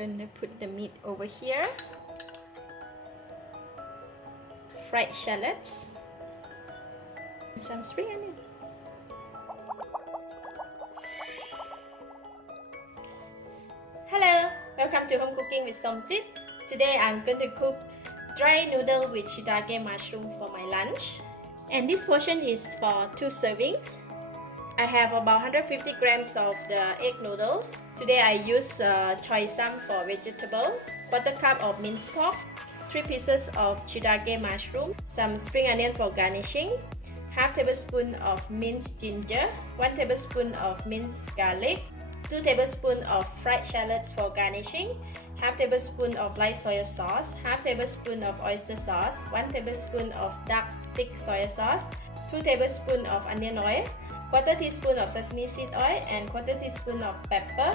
gonna put the meat over here. Fried shallots. And some spring onion. Hello, welcome to Home Cooking with Somjit. Today I'm going to cook dried noodle with shiitake mushroom for my lunch. And this portion is for 2 servings. I have about 150 grams of the egg noodles. Today I use choy for vegetable, 1/4 cup of minced pork, 3 pieces of shiitake mushroom, some spring onion for garnishing, half tablespoon of minced ginger, 1 tablespoon of minced garlic, 2 tablespoons of fried shallots for garnishing, half tablespoon of light soy sauce, half tablespoon of oyster sauce, 1 tablespoon of dark thick soy sauce, 2 tablespoons of onion oil, 1/4 teaspoon of sesame seed oil, and 1/4 teaspoon of pepper.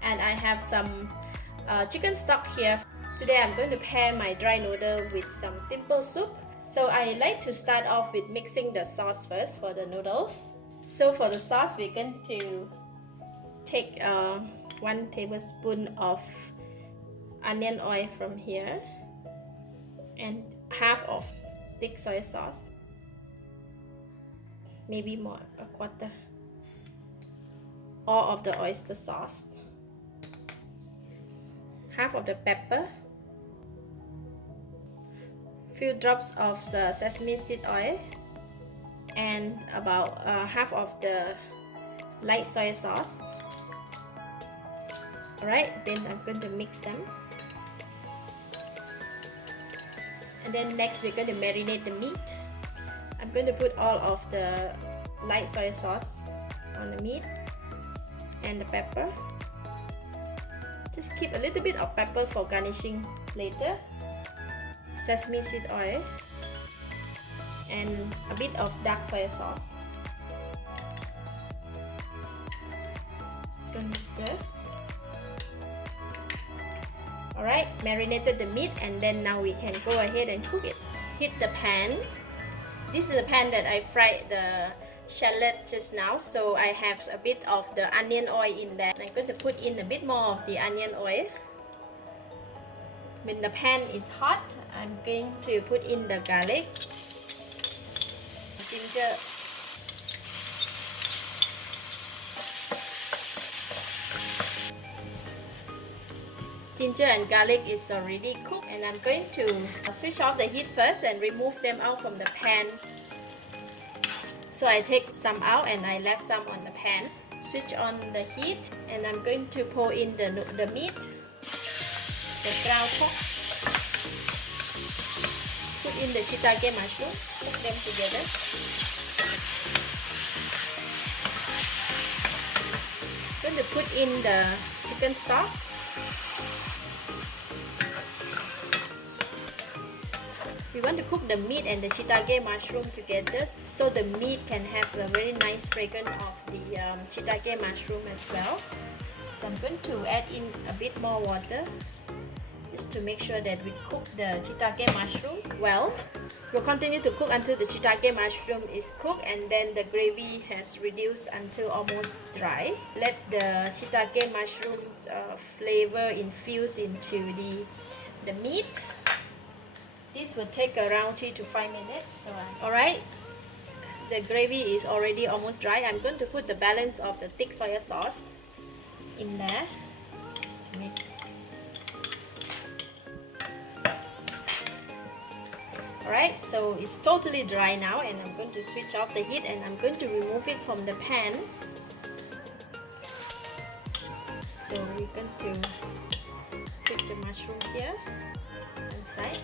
And I have some chicken stock here. Today I'm going to pair my dry noodle with some simple soup. So I like to start off with mixing the sauce first for the noodles. So for the sauce, we're going to take 1 tablespoon of onion oil from here and half of thick soy sauce, maybe more, 1/4, all of the oyster sauce, half of the pepper, few drops of the sesame seed oil, and about half of the light soy sauce. Alright, then I'm going to mix them. And then next we're going to marinate the meat. I'm going to put all of the light soy sauce on the meat and the pepper. Just keep a little bit of pepper for garnishing later. Sesame seed oil and a bit of dark soy sauce. Gonna stir. Alright, marinated the meat, and then now we can go ahead and cook it. Heat the pan. This is the pan that I fried the shallot just now, so I have a bit of the onion oil in there. I'm going to put in a bit more of the onion oil. When the pan is hot, I'm going to put in the garlic, ginger, and garlic is already cooked, and I'm going to switch off the heat first and remove them out from the pan. So I take some out and I left some on the pan. Switch on the heat, and I'm going to pour in the meat, the ground pork, put in the shiitake mushroom, cook them together. Going to put in the chicken stock. We want to cook the meat and the shiitake mushroom together, so the meat can have a very nice fragrance of the shiitake mushroom as well. So I'm going to add in a bit more water just to make sure that we cook the shiitake mushroom well. We'll continue to cook until the shiitake mushroom is cooked, and then the gravy has reduced until almost dry. Let the shiitake mushroom flavor infuse into the meat. This will take around 3 to 5 minutes. So, alright, the gravy is already almost dry. I'm going to put the balance of the thick soy sauce in there. Sweet. Alright, so it's totally dry now, and I'm going to switch off the heat and I'm going to remove it from the pan. So we're going to put the mushroom here inside.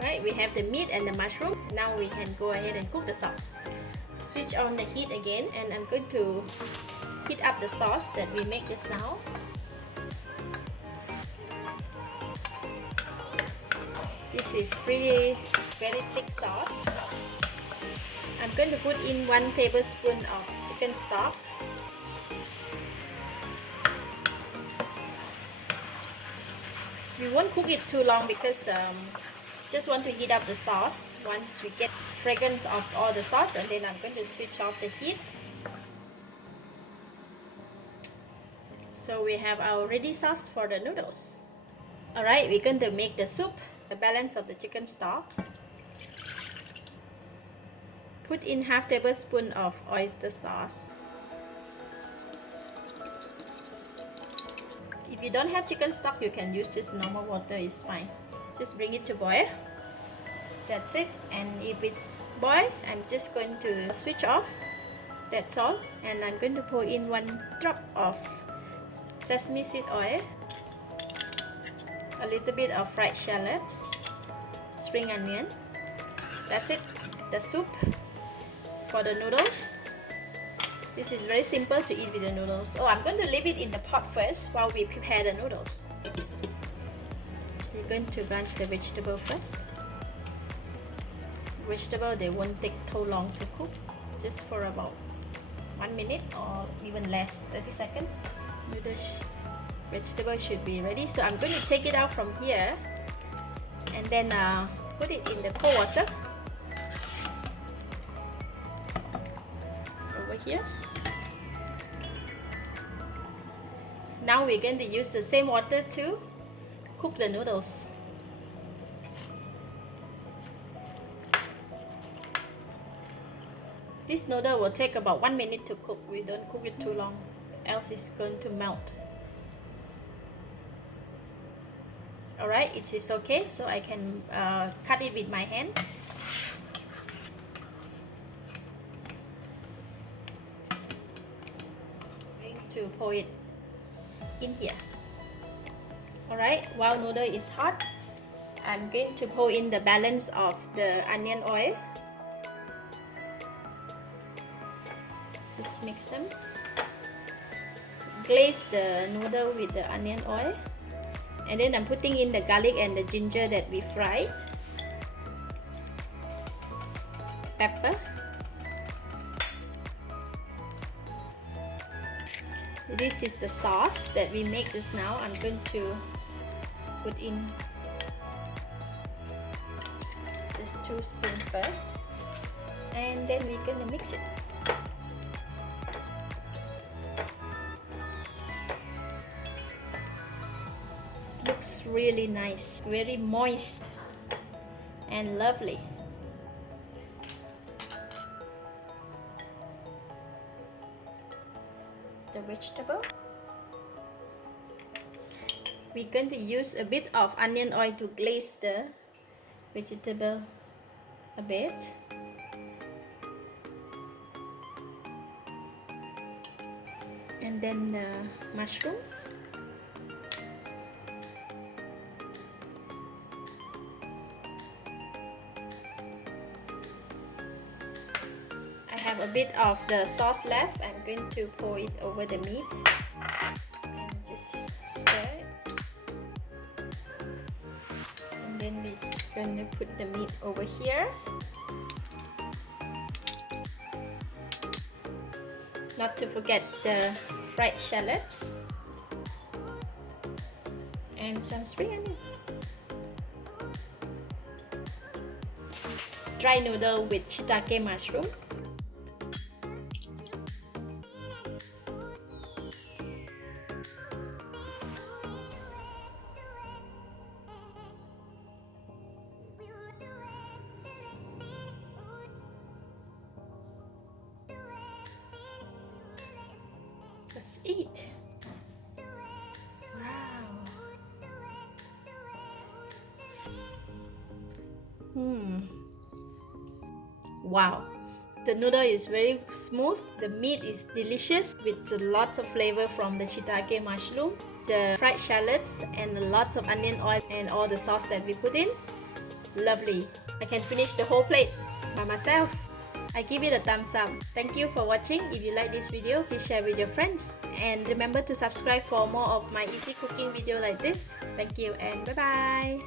Right, we have the meat and the mushroom. Now we can go ahead and cook the sauce. Switch on the heat again, and I'm going to heat up the sauce that we make just now. This is very thick sauce. I'm going to put in 1 tablespoon of chicken stock. We won't cook it too long because just want to heat up the sauce once we get fragrance of all the sauce, and then I'm going to switch off the heat. So we have our ready sauce for the noodles. Alright, we're going to make the soup, the balance of the chicken stock. Put in half tablespoon of oyster sauce. If you don't have chicken stock, you can use just normal water, it's fine. Just bring it to boil. That's it. And if it's boiled, I'm just going to switch off. That's all. And I'm going to pour in 1 drop of sesame seed oil, a little bit of fried shallots, spring onion. That's it. The soup for the noodles. This is very simple to eat with the noodles. Oh, I'm going to leave it in the pot first while we prepare the noodles. We're going to blanch the vegetable first. Vegetable, they won't take too long to cook, just for about 1 minute or even less, 30 seconds. Vegetable should be ready. So I'm going to take it out from here and then put it in the cold water over here. Now we're going to use the same water to cook the noodles. This noodle will take about 1 minute to cook. We don't cook it too long, else it's going to melt. Alright, it is okay, so I can cut it with my hand. I'm going to pour it in here. Alright, while noodle is hot, I'm going to pour in the balance of the onion oil. Just mix them. Glaze the noodle with the onion oil. And then I'm putting in the garlic and the ginger that we fried. Pepper. This is the sauce that we make just now. I'm going to put in just 2 spoons first. And then we're going to mix it. Looks really nice, very moist and lovely. The vegetable, we're going to use a bit of onion oil to glaze the vegetable a bit. And then the mushroom. I have a bit of the sauce left. I'm going to pour it over the meat and just stir it. And then we're going to put the meat over here. Not to forget the fried shallots and some spring onion. Dry noodle with shiitake mushroom. Let's eat. Wow. Wow. The noodle is very smooth. The meat is delicious with lots of flavor from the shiitake mushroom, the fried shallots, and lots of onion oil and all the sauce that we put in. Lovely. I can finish the whole plate by myself. I give it a thumbs up. Thank you for watching. If you like this video, please share with your friends. And remember to subscribe for more of my easy cooking video like this. Thank you and bye bye.